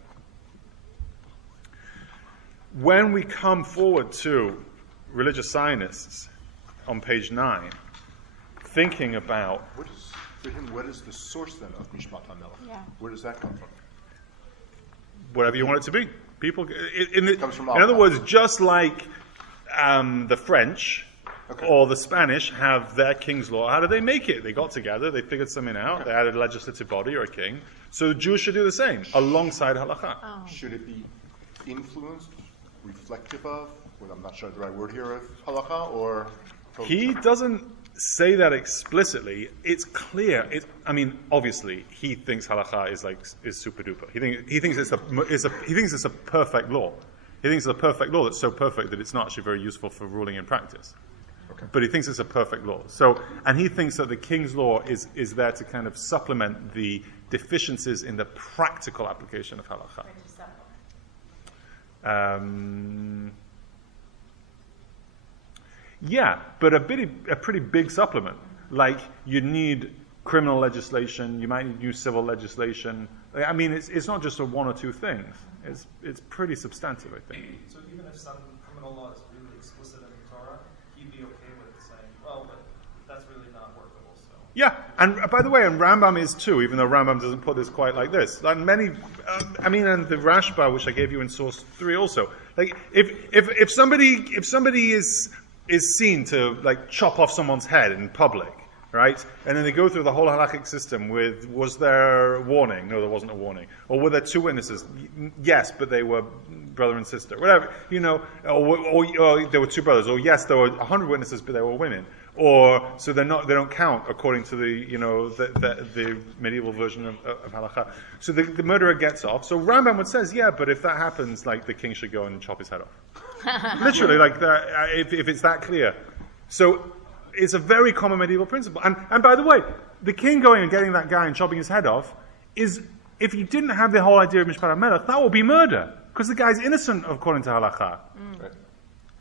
When we come forward to religious Zionists on page 9, thinking about... What is the source then of Mishpat HaMelech? Yeah. Where does that come from? Whatever you want it to be. People, Comes from in other words, just like the French or the Spanish have their king's law, how did they make it? They got together, they figured something out, they had a legislative body or a king. So the Jews should do the same, alongside halakha. Oh. Should it be influenced, reflective of, well, I'm not sure the right word here, of halakha, or... He doesn't say that explicitly. It's clear. Obviously, he thinks halakha is super duper. He thinks it's a perfect law. He thinks it's a perfect law that's so perfect that it's not actually very useful for ruling in practice. Okay. But he thinks it's a perfect law. So, and he thinks that the king's law is there to kind of supplement the deficiencies in the practical application of halakha. Yeah, but a pretty big supplement. Like, you need criminal legislation, you might need new civil legislation. I mean, it's not just a one or two things. It's pretty substantive, I think. So even if some criminal law is really explicit in the Torah, he'd be okay with saying, well, but that's really not workable, so Yeah, and by the way, and Rambam is too, even though Rambam doesn't put this quite like this. Like many, and the Rashba, which I gave you in source 3 also. Like, if somebody is seen to like chop off someone's head in public, right? And then they go through the whole halakhic system with, was there a warning? No, there wasn't a warning. Or were there 2 witnesses? Yes, but they were brother and sister. Whatever, or there were 2 brothers. Or yes, there were 100 witnesses, but they were women. Or so they don't count according to the medieval version of halakha. So the murderer gets off. So Rambam would says, yeah, but if that happens, like the king should go and chop his head off. Literally, like that. If it's that clear. So it's a very common medieval principle. And by the way, the king going and getting that guy and chopping his head off is, if you didn't have the whole idea of mishpat hamelech, that would be murder because the guy's innocent according to halakha. Right.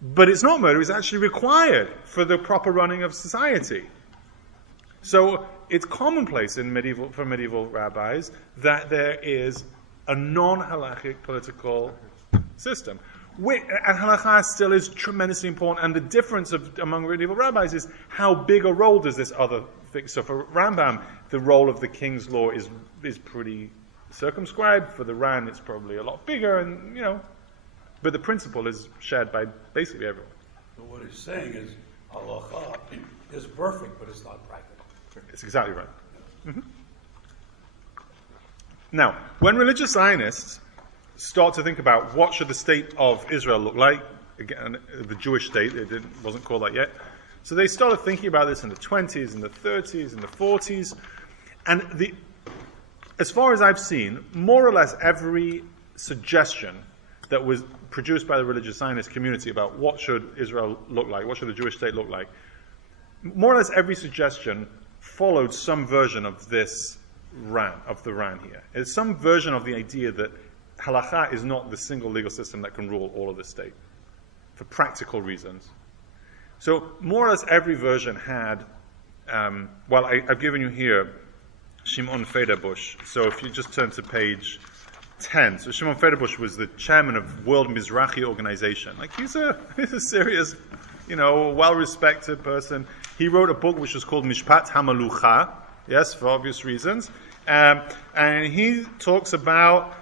But it's not murder, it's actually required for the proper running of society. So it's commonplace for medieval rabbis that there is a non-halachic political system. And halakha still is tremendously important, and the difference among medieval rabbis is how big a role does this other thing. So for Rambam, the role of the king's law is pretty circumscribed. For the Ran, it's probably a lot bigger, and but the principle is shared by basically everyone. So what he's saying is, halakha is perfect, but it's not practical. It's exactly right. Mm-hmm. Now, when religious Zionists start to think about what should the state of Israel look like, again, the Jewish state, wasn't called that yet, so they started thinking about this in the 20s, in the 30s, in the 40s, and as far as I've seen, more or less every suggestion that was produced by the religious Zionist community about what should Israel look like, what should the Jewish state look like, more or less every suggestion followed some version of the Ran here. It's some version of the idea that halakha is not the single legal system that can rule all of the state, for practical reasons. So more or less every version had, I've given you here Shimon Federbush. So if you just turn to page 10. So Shimon Federbush was the chairman of World Mizrahi Organization. Like he's a serious, well-respected person. He wrote a book which was called Mishpat HaMalucha, yes, for obvious reasons. And he talks about,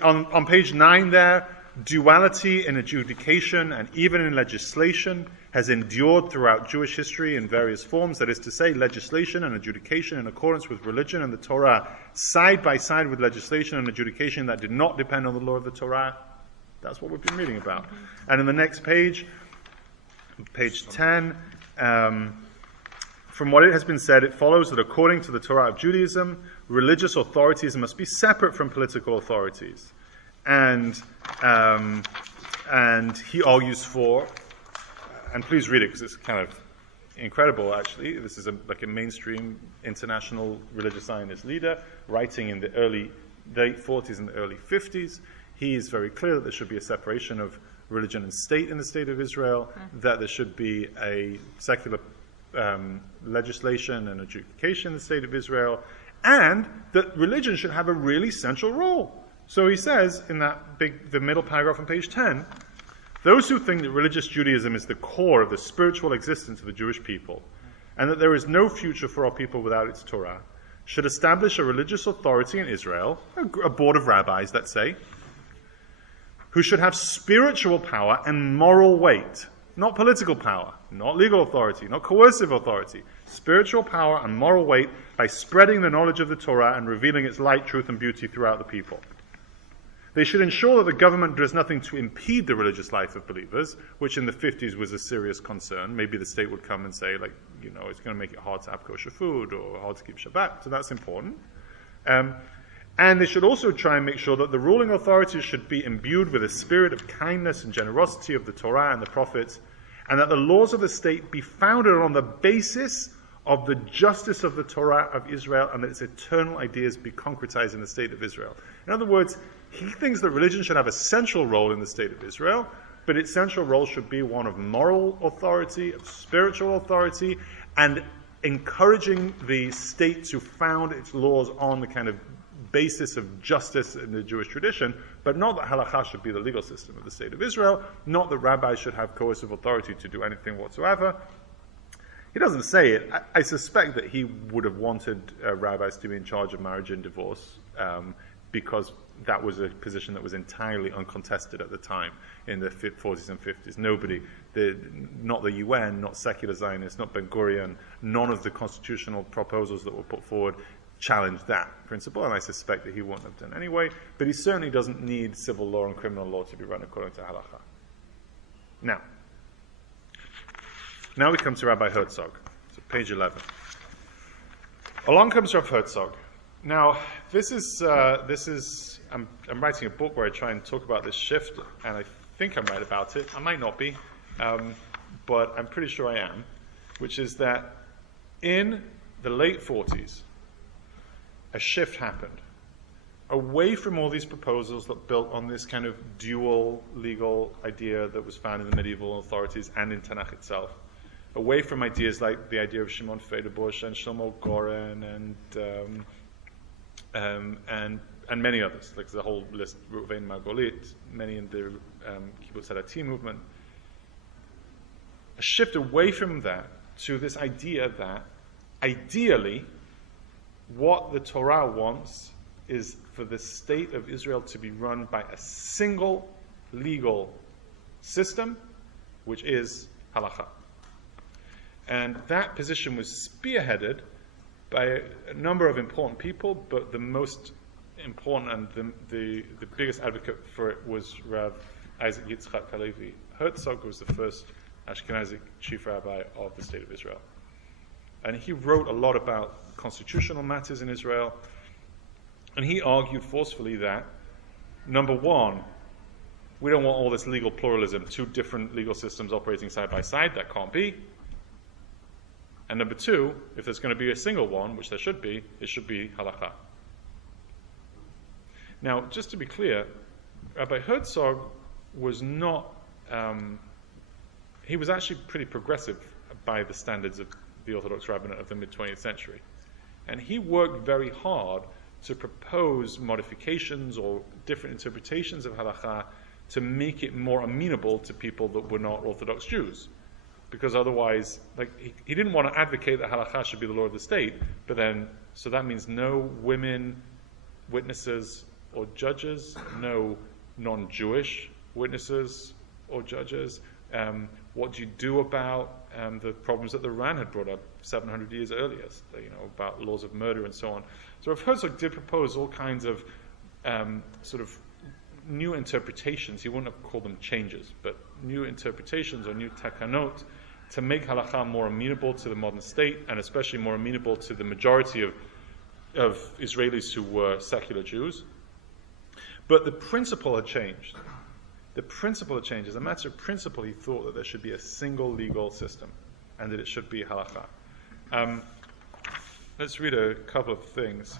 on page 9 there, duality in adjudication and even in legislation has endured throughout Jewish history in various forms. That is to say, legislation and adjudication in accordance with religion and the Torah, side by side with legislation and adjudication that did not depend on the law of the Torah. That's what we've been reading about. And in the next page, page 10, from what it has been said, it follows that according to the Torah of Judaism, religious authorities must be separate from political authorities. And he argues for, and please read it because it's kind of incredible actually, this is like a mainstream international religious Zionist leader writing in the late 40s and the early 50s. He is very clear that there should be a separation of religion and state in the state of Israel, that there should be a secular legislation and adjudication in the state of Israel, and that religion should have a really central role. So he says in the middle paragraph on page 10, those who think that religious Judaism is the core of the spiritual existence of the Jewish people, and that there is no future for our people without its Torah, should establish a religious authority in Israel, a board of rabbis, let's say, who should have spiritual power and moral weight, not political power, not legal authority, not coercive authority, spiritual power and moral weight by spreading the knowledge of the Torah and revealing its light, truth, and beauty throughout the people. They should ensure that the government does nothing to impede the religious life of believers, which in the 50s was a serious concern. Maybe the state would come and say, it's going to make it hard to have kosher food or hard to keep Shabbat, so that's important. And they should also try and make sure that the ruling authorities should be imbued with a spirit of kindness and generosity of the Torah and the prophets, and that the laws of the state be founded on the basis of the justice of the Torah of Israel, and that its eternal ideas be concretized in the state of Israel. In other words, he thinks that religion should have a central role in the state of Israel, but its central role should be one of moral authority, of spiritual authority, and encouraging the state to found its laws on the kind of basis of justice in the Jewish tradition, but not that halakha should be the legal system of the state of Israel, not that rabbis should have coercive authority to do anything whatsoever. He doesn't say it. I suspect that he would have wanted rabbis to be in charge of marriage and divorce because that was a position that was entirely uncontested at the time in the 40s and 50s. Nobody, not the UN, not secular Zionists, not Ben Gurion, none of the constitutional proposals that were put forward challenged that principle, and I suspect that he wouldn't have done anyway, but he certainly doesn't need civil law and criminal law to be run according to halakha. Now we come to Rabbi Herzog, so page 11. Along comes Rav Herzog. Now, I'm writing a book where I try and talk about this shift, and I think I'm right about it. I might not be, but I'm pretty sure I am, which is that in the late 40s, a shift happened away from all these proposals that built on this kind of dual legal idea that was found in the medieval authorities and in Tanakh itself, away from ideas like the idea of Shimon Federbush and Shlomo Goren and many others, like the whole list, Reuven Margolit, many in the Kibbutz Hadati movement. A shift away from that to this idea that ideally what the Torah wants is for the state of Israel to be run by a single legal system, which is halakha. And that position was spearheaded by a number of important people, but the most important and the biggest advocate for it was Rav Isaac Yitzchak Halevi Herzog, who was the first Ashkenazic chief rabbi of the state of Israel. And he wrote a lot about constitutional matters in Israel, and he argued forcefully that, number one, we don't want all this legal pluralism, two different legal systems operating side by side, that can't be. And number two, if there's going to be a single one, which there should be, it should be halakha. Now, just to be clear, Rabbi Herzog was not, he was actually pretty progressive by the standards of the Orthodox rabbinate of the mid-20th century. And he worked very hard to propose modifications or different interpretations of halakha to make it more amenable to people that were not Orthodox Jews. Because otherwise, he didn't want to advocate that halakha should be the law of the state, but then, so that means no women witnesses or judges, no non-Jewish witnesses or judges. What do you do about the problems that the Ran had brought up 700 years earlier, about laws of murder and so on? So Rav Herzog did propose all kinds of sort of new interpretations. He wouldn't have called them changes, but new interpretations or new takanot to make halakha more amenable to the modern state, and especially more amenable to the majority of Israelis who were secular Jews. But the principle had changed. The principle had changed. As a matter of principle, he thought that there should be a single legal system, and that it should be halakha. Let's read a couple of things.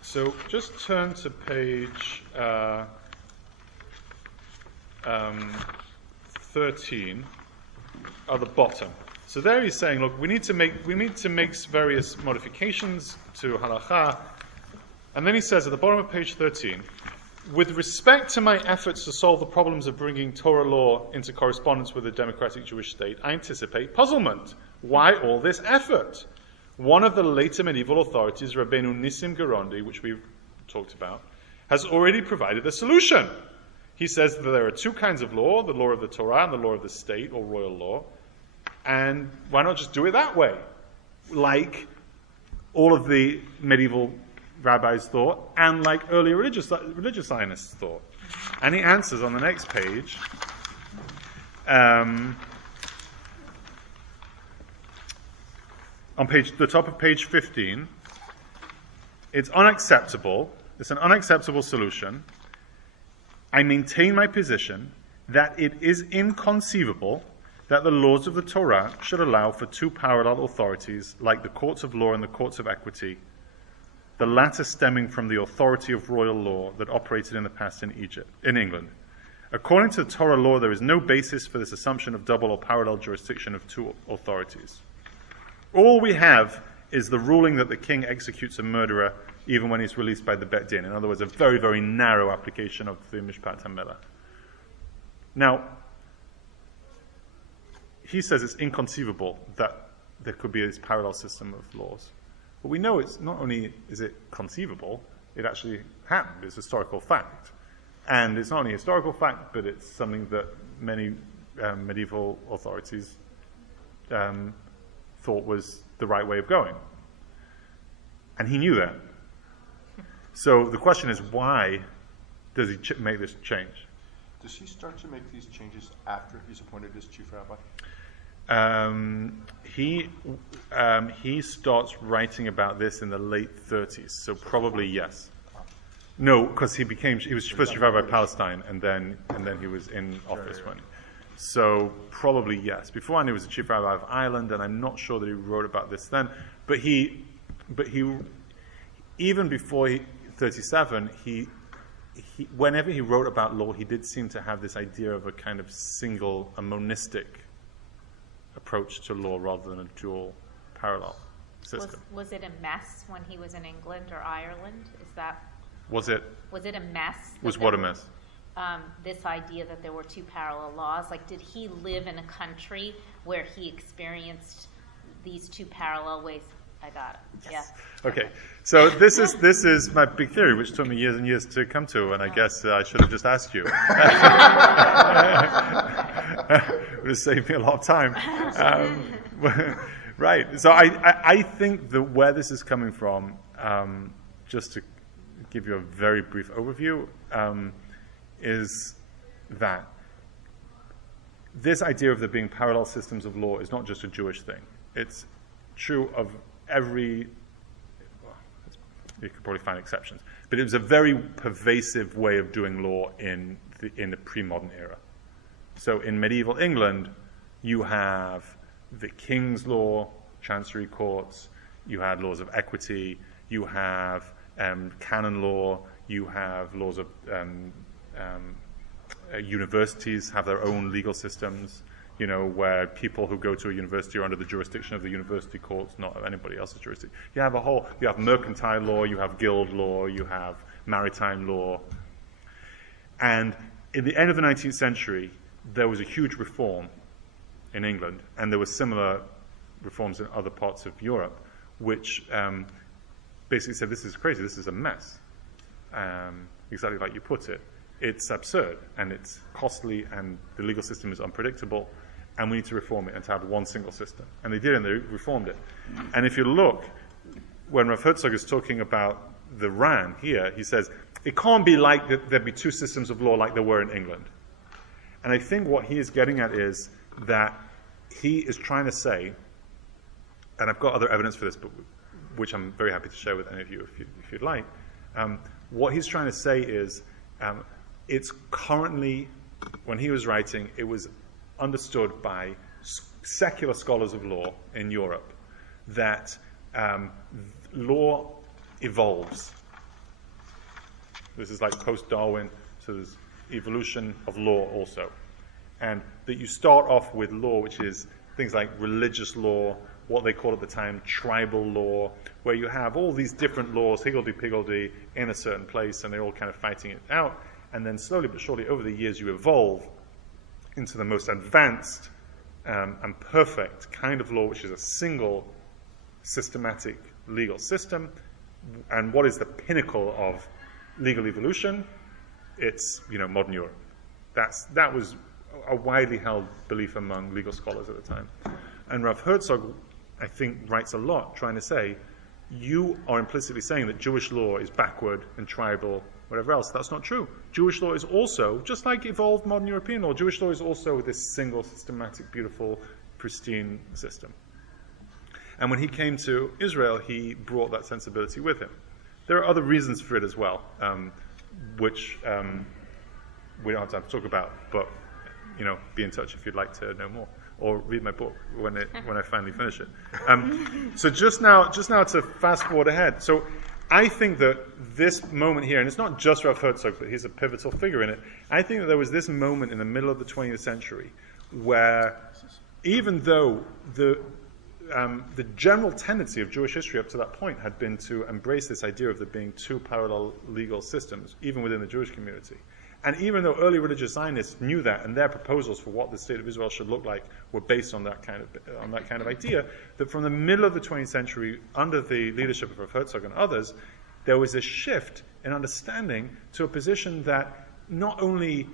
So just turn to page 13 at the bottom. So there he's saying, look, we need to make various modifications to halakha, and then he says at the bottom of page 13, with respect to my efforts to solve the problems of bringing Torah law into correspondence with a democratic Jewish state, I anticipate puzzlement. Why all this effort? One of the later medieval authorities, Rabbeinu Nissim Gerondi, which we've talked about, has already provided a solution. He says that there are two kinds of law, the law of the Torah and the law of the state, or royal law, and why not just do it that way? Like all of the medieval rabbis thought, and like early religious Zionists thought. And he answers on the next page, on the top of page 15, it's unacceptable. It's an unacceptable solution. I maintain my position that it is inconceivable that the laws of the Torah should allow for two parallel authorities like the courts of law and the courts of equity, the latter stemming from the authority of royal law that operated in the past in England. According to the Torah law, there is no basis for this assumption of double or parallel jurisdiction of two authorities. All we have is the ruling that the king executes a murderer even when he's released by the Bet Din. In other words, a very, very narrow application of the Mishpat HaMelech. Now, he says it's inconceivable that there could be this parallel system of laws. But we know it's not only is it conceivable, it actually happened. It's historical fact. And it's not only historical fact, but it's something that many medieval authorities thought was the right way of going. And he knew that. So the question is, why does he make this change? Does he start to make these changes after he's appointed as chief rabbi? He starts writing about this in the late 30s, so probably yes. No, because he was first chief rabbi of Palestine, and then he was in office when. So probably yes. Beforehand, he was the chief rabbi of Ireland, and I'm not sure that he wrote about this then. But he even before 37, whenever he wrote about law, he did seem to have this idea of a kind of a monistic approach to law rather than a dual parallel system. Was it a mess when he was in England or Ireland? Was it a mess? Was what a mess? This idea that there were two parallel laws. Like, did he live in a country where he experienced these two parallel ways? I got it. Yes. Yeah. Okay. So this is my big theory, which took me years and years to come to, and I guess I should have just asked you. It would have saved me a lot of time. Right. So I think that where this is coming from, just to give you a very brief overview, is that this idea of there being parallel systems of law is not just a Jewish thing. It's true of you could probably find exceptions, but it was a very pervasive way of doing law in the pre-modern era. So in medieval England, you have the king's law, chancery courts, you had laws of equity, you have canon law, you have laws of universities have their own legal systems, where people who go to a university are under the jurisdiction of the university courts, not of anybody else's jurisdiction. You have mercantile law, you have guild law, you have maritime law. And in the end of the 19th century, there was a huge reform in England, and there were similar reforms in other parts of Europe, which basically said, this is crazy, this is a mess. Exactly like you put it. It's absurd, and it's costly, and the legal system is unpredictable, and we need to reform it and to have one single system. And they did, and they reformed it. And if you look, when Rav Herzog is talking about the RAN here, he says, it can't be like that there'd be two systems of law like there were in England. And I think what he is getting at is that he is trying to say, and I've got other evidence for this, but which I'm very happy to share with any of you if you'd like. What he's trying to say is, it's currently, when he was writing, it was understood by secular scholars of law in Europe that law evolves. This is like post-Darwin, so there's evolution of law also. And that you start off with law, which is things like religious law, what they called at the time tribal law, where you have all these different laws, higgledy-piggledy, in a certain place, and they're all kind of fighting it out. And then slowly but surely, over the years, you evolve into the most advanced and perfect kind of law, which is a single systematic legal system. And what is the pinnacle of legal evolution? It's, modern Europe. That was a widely held belief among legal scholars at the time. And Rav Herzog, I think, writes a lot trying to say, you are implicitly saying that Jewish law is backward and tribal, whatever else. That's not true. Jewish law is also, just like evolved modern European law, Jewish law is also this single, systematic, beautiful, pristine system. And when he came to Israel, he brought that sensibility with him. There are other reasons for it as well, which we don't have time to talk about, but be in touch if you'd like to know more, or read my book when I finally finish it. So just now to fast forward ahead. So I think that this moment here, and it's not just Rav Herzog, but he's a pivotal figure in it. I think that there was this moment in the middle of the 20th century where, even though the general tendency of Jewish history up to that point had been to embrace this idea of there being two parallel legal systems, even within the Jewish community, And even though early religious Zionists knew that, and their proposals for what the state of Israel should look like were based on that kind of idea, that from the middle of the 20th century, under the leadership of Rav Herzog and others, there was a shift in understanding to a position that not only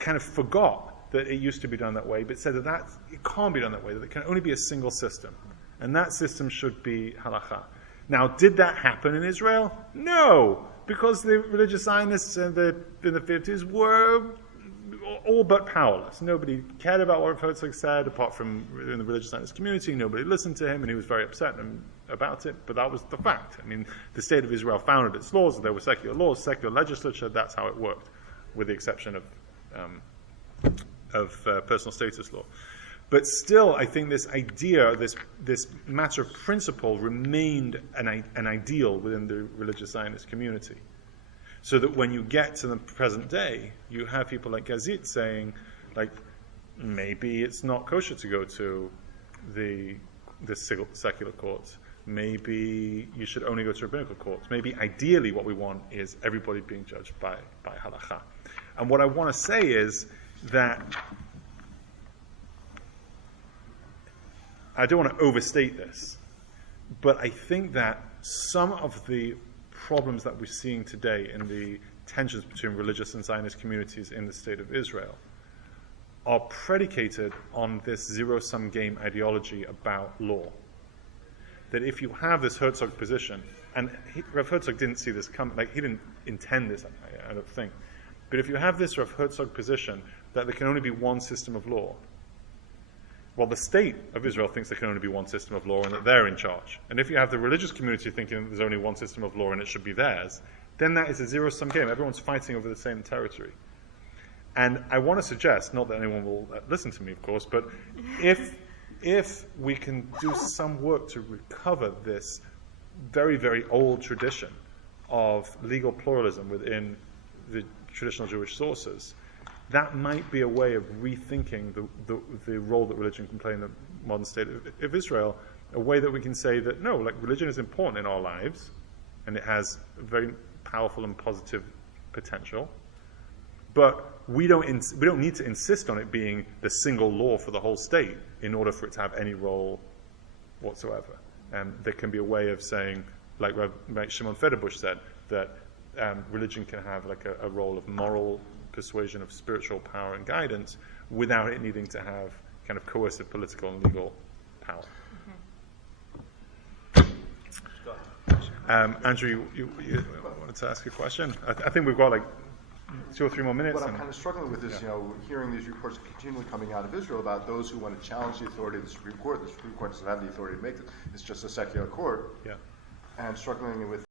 kind of forgot that it used to be done that way, but said that it can't be done that way, that it can only be a single system. And that system should be halakha. Now, did that happen in Israel? No, because the religious Zionists in the 50s were all but powerless. Nobody cared about what Herzog said, apart from in the religious Zionist community. Nobody listened to him, and he was very upset about it, but that was the fact. I mean, the state of Israel founded its laws, there were secular laws, secular legislature, that's how it worked, with the exception of personal status law. But still, I think this idea, this matter of principle remained an ideal within the religious Zionist community. So that when you get to the present day, you have people like Gazit saying, like, maybe it's not kosher to go to the secular courts. Maybe you should only go to rabbinical courts. Maybe ideally what we want is everybody being judged by halakha. And what I want to say is that I don't want to overstate this, but I think that some of the problems that we're seeing today in the tensions between religious and Zionist communities in the state of Israel are predicated on this zero-sum game ideology about law. That if you have this Herzog position, and Rav Herzog didn't see this come, like he didn't intend this, I don't think, but if you have this Rav Herzog position that there can only be one system of law, well, the state of Israel thinks there can only be one system of law and that they're in charge. And if you have the religious community thinking that there's only one system of law and it should be theirs, then that is a zero-sum game. Everyone's fighting over the same territory. And I want to suggest, not that anyone will listen to me, of course, but if we can do some work to recover this very, very old tradition of legal pluralism within the traditional Jewish sources, that might be a way of rethinking the role that religion can play in the modern state of Israel, a way that we can say that, no, like religion is important in our lives, and it has a very powerful and positive potential, but we don't need to insist on it being the single law for the whole state in order for it to have any role whatsoever. There can be a way of saying, like Shimon Federbush said, that religion can have like a role of moral persuasion, of spiritual power and guidance, without it needing to have kind of coercive political and legal power. Andrew, you wanted to ask a question? I think we've got like 2 or 3 more minutes. What I'm kind of struggling with is, hearing these reports continually coming out of Israel about those who want to challenge the authority of the Supreme Court. The Supreme Court doesn't have the authority to make it. It's just a secular court. Yeah. And struggling with